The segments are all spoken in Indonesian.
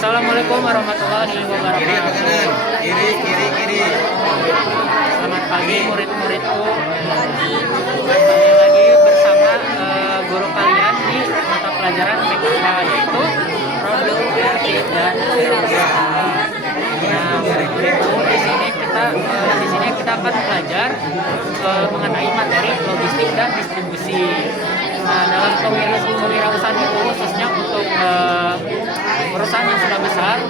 Assalamualaikum warahmatullahi wabarakatuh. Kiri. Selamat pagi murid-muridku. Kembali lagi bersama guru kalian di mata pelajaran PKK, yaitu produk kreatif dan wirausaha. Nah, murid-muridku, di sini kita akan belajar mengenai materi logistik dan distribusi. Nah, dalam kewirausahaan itu, khususnya untuk perusahaan yang sudah besar,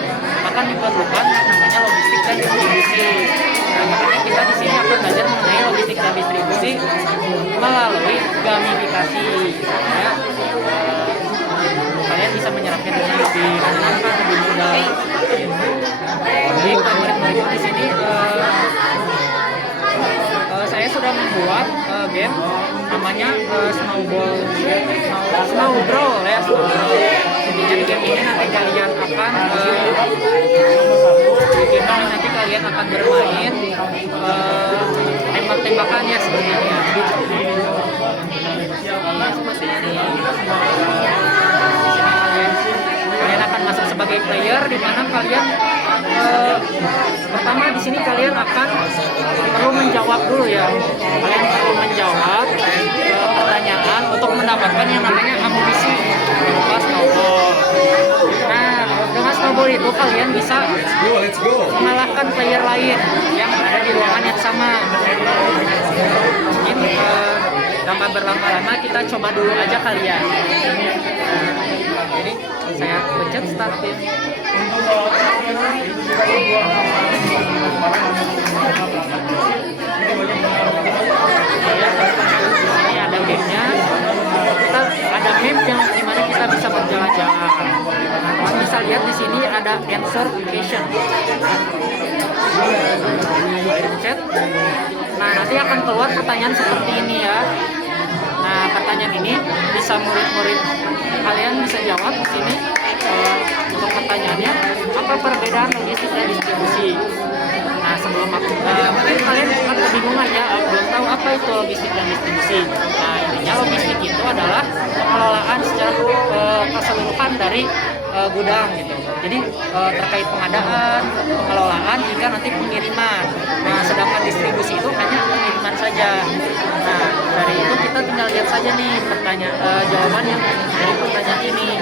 akan diperlukan yang namanya logistik dan distribusi. Nah, makanya kita di sini akan belajar mengenai logistik dan distribusi melalui gamifikasi. Ya, kalian bisa menyerapnya dengan lebih menyenangkan, lebih mudah. Jadi, murid-murid di sini saya sudah membuat game namanya Snowball ya. Intinya di game ini nanti kalian akan bermain tembak-tembakan ya, seperti ini ya. Seperti ini. Kalian akan masuk sebagai player, di mana kalian pertama di sini kalian akan perlu menjawab dulu ya. Kalian perlu menjawab pertanyaan untuk mendapatkan yang namanya amunisi berupa snowball. Nah, dengan snowball itu kalian bisa mengalahkan player lain yang ada di ruangan yang sama. Mungkin tanpa berlama-lama kita coba dulu aja kalian. Jadi saya pencet startin. Ini ada gamenya. Ada map yang dimana kita bisa berjalan-jalan. Kalian bisa lihat di sini ada answer question. Chat. Nah, nanti akan keluar pertanyaan seperti ini ya. Nah, pertanyaan ini bisa murid-murid kalian bisa jawab di sini. Untuk pertanyaannya, apa perbedaan logistik dan distribusi? Nah, sebelum mungkin kalian akan kebingungan ya, belum tahu apa itu logistik dan distribusi. Nah, intinya logistik itu adalah pengelolaan secara keseluruhan dari gudang gitu. Jadi terkait pengadaan, pengelolaan hingga nanti pengiriman. Nah, sedangkan distribusi itu hanya pengiriman saja. Nah, dari itu kita tinggal lihat saja nih jawabannya dari pertanyaan ini.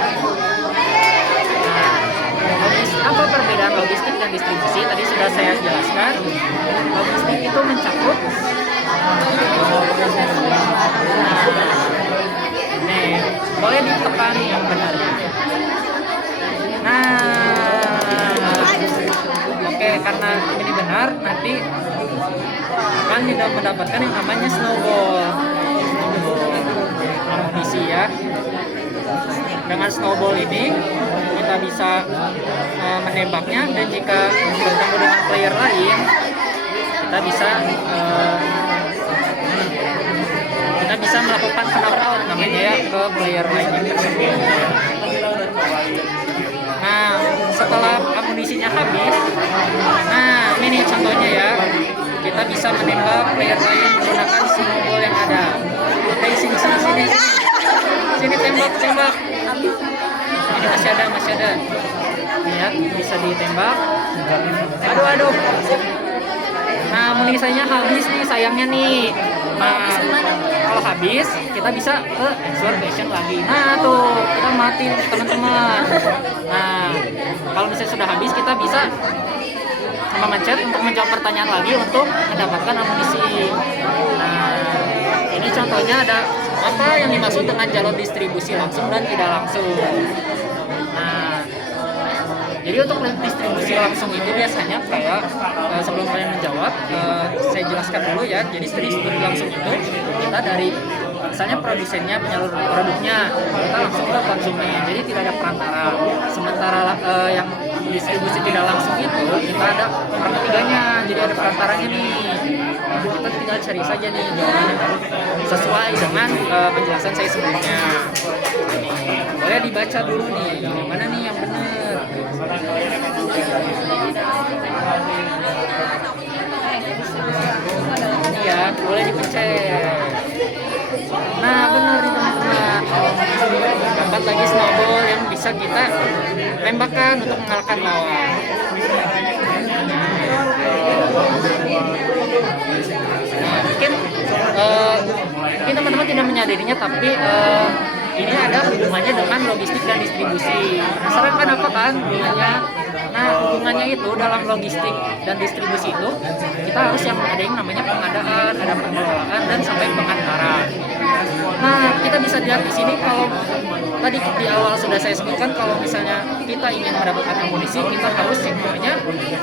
Apa perbedaan logistik dan distribusi? Tadi sudah saya jelaskan. Logistik itu mencakup boleh ditekan yang benar. Oke, karena ini benar, nanti akan tidak mendapatkan yang namanya snowball amunisi ya. Dengan snowball ini kita bisa menembaknya, dan jika bertemu dengan player lain kita bisa melakukan knockout namanya ya ke player lainnya tersebut. Nah, setelah amunisinya habis, nah ini nih contohnya ya, kita bisa menembak player lain menggunakan snowball yang ada. Oke, sini tembak. Ini masih ada. Lihat, bisa ditembak. Aduh. Nah, amunisinya habis nih, sayangnya nih. Nah, kalau habis kita bisa ke answer question lagi. Nah, tuh kita mati teman-teman. Nah, kalau misalnya sudah habis, kita bisa memencet untuk menjawab pertanyaan lagi untuk mendapatkan amunisi. Nah, ini contohnya ada apa yang dimaksud dengan jalur distribusi langsung dan tidak langsung. Nah, jadi untuk distribusi langsung itu biasanya kayak sebelum kalian menjawab, saya jelaskan dulu ya. Jadi distribusi langsung itu kita dari misalnya produsennya, penyalur produknya, kita langsung ke konsumen. Jadi tidak ada perantara. Sementara yang distribusi tidak langsung itu kita ada nomor ketiganya, jadi ada perantaranya nih. Nah, kita tinggal cari saja nih jawabannya sesuai dengan penjelasan saya sebelumnya. Boleh dibaca dulu nih, yang mana nih yang benar. Ini ya, boleh dipencet. Nah, benar nih teman-teman. Dapat lagi snowball yang bisa bisa kita tembakkan untuk mengalahkan lawan. Nah, mungkin teman-teman tidak menyadarinya, tapi ini ada hubungannya dengan logistik dan distribusi. Penasaran kan apa kan hubungannya? Nah, hubungannya itu dalam logistik dan distribusi itu kita harus ada yang namanya pengadaan, ada pengelolaan, dan sampai pengantaran. Nah, kita bisa lihat di sini kalau tadi di awal sudah saya sebutkan kalau misalnya kita ingin mendapatkan amunisi, kita harus yang namanya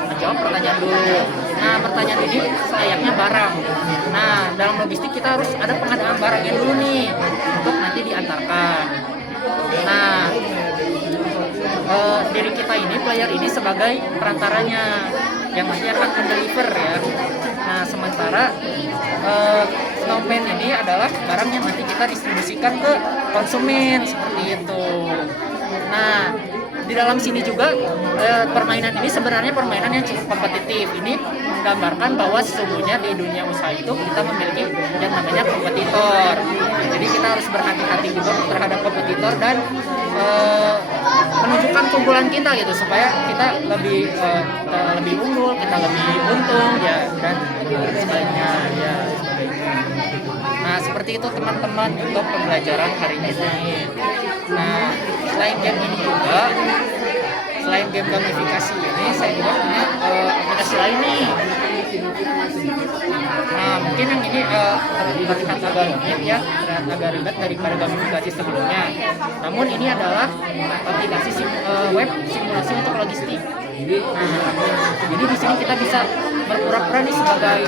menjawab pertanyaan dulu. Nah, pertanyaan ini layaknya barang. Nah, dalam logistik kita harus ada pengadaan barangnya dulu nih untuk nanti diantarkan. Nah, diri kita ini, player ini sebagai perantaranya yang nanti akan mendeliver ya. Nah, sementara snowman ini adalah barang yang nanti kita distribusikan ke konsumen seperti itu. Nah, di dalam sini juga permainan ini sebenarnya permainan yang cukup kompetitif. Ini menggambarkan bahwa sesungguhnya di dunia usaha itu kita memiliki yang namanya kompetitor. Jadi kita harus berhati-hati juga terhadap kompetitor dan menunjukkan keunggulan kita gitu supaya kita lebih unggul, kita lebih untung ya dan sebagainya ya. Nah, seperti itu teman-teman untuk pembelajaran hari ini. Nah, selain game ini juga, selain game gamifikasi ini, saya juga punya aplikasi lain nih. Nah, mungkin yang ini terlihat agak rumit ya, terlihat agak ribet daripada gamifikasi sebelumnya. Namun ini adalah aplikasi web simulasi untuk logistik. Nah, jadi di sini kita bisa berpura-pura nih sebagai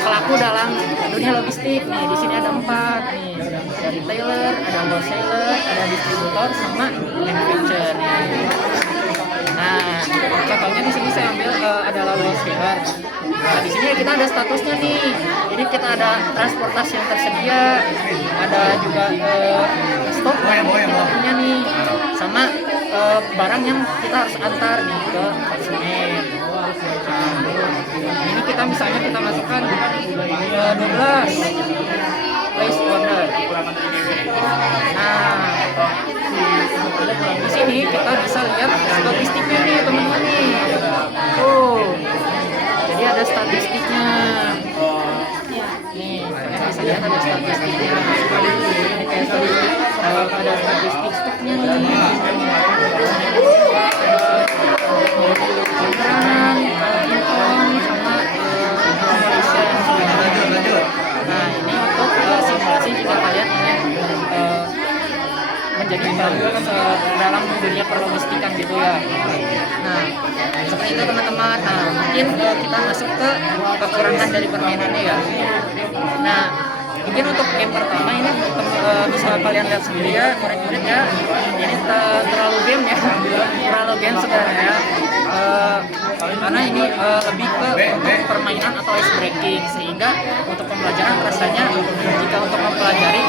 pelaku dalam dunia logistik. Nih, di sini ada 4 nih. Ada retailer, ada wholesaler, ada distributor, sama manufacturer. Nah, contohnya di sini saya ambil adalah wholesaler. Nah, di sini kita ada statusnya nih. Jadi kita ada transportasi yang tersedia, ada juga stok yang kita punya nih, sama barang yang kita harus antar nih ke konsumen. Nah, ini kita misalnya kita masukkan 12 place order. Nah, di sini kita bisa lihat statistiknya nih teman-teman nih. Tuh, jadi ada statistiknya. Nih, kalian bisa lihat ada statistiknya. Ini kayak statistik, ada statistik stoknya nih. Peran, income, sama lanjut. Nah, ini untuk simulasi jika kalian ingin menjadi pelaku dalam dunia perlogistikan gitu ya. Nah, seperti itu teman-teman. Nah, mungkin kita masuk ke kekurangan dari permainannya ya. Nah, mungkin untuk game pertama ini bisa kalian lihat sendiri ya, murid-murid ya. Ini terlalu game ya, terlalu game sebenarnya. Karena ini lebih ke untuk permainan atau ice breaking, sehingga untuk pembelajaran rasanya jika untuk mempelajari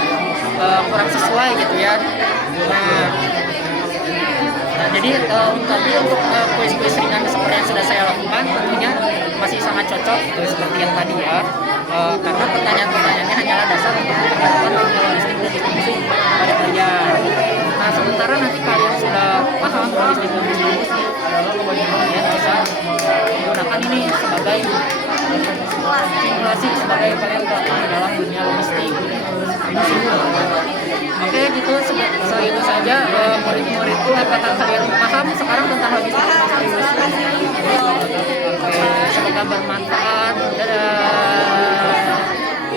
kurang sesuai gitu ya. Nah, jadi tadi untuk kuis-kuis ringan seperti yang sudah saya lakukan tentunya masih sangat cocok gitu, seperti yang tadi ya. Karena pertanyaan-pertanyaannya hanyalah dasar untuk pengetahuan logistik dan distribusi pada kalian. Nah, sementara nanti kalian sudah paham logistik dan distribusi, kalian bisa menggunakan ini sebagai simulasi sebagai kalian dalam dunia logistik. Oke, gitu itu saja murid-muridku, apakah kalian paham sekarang tentang logistik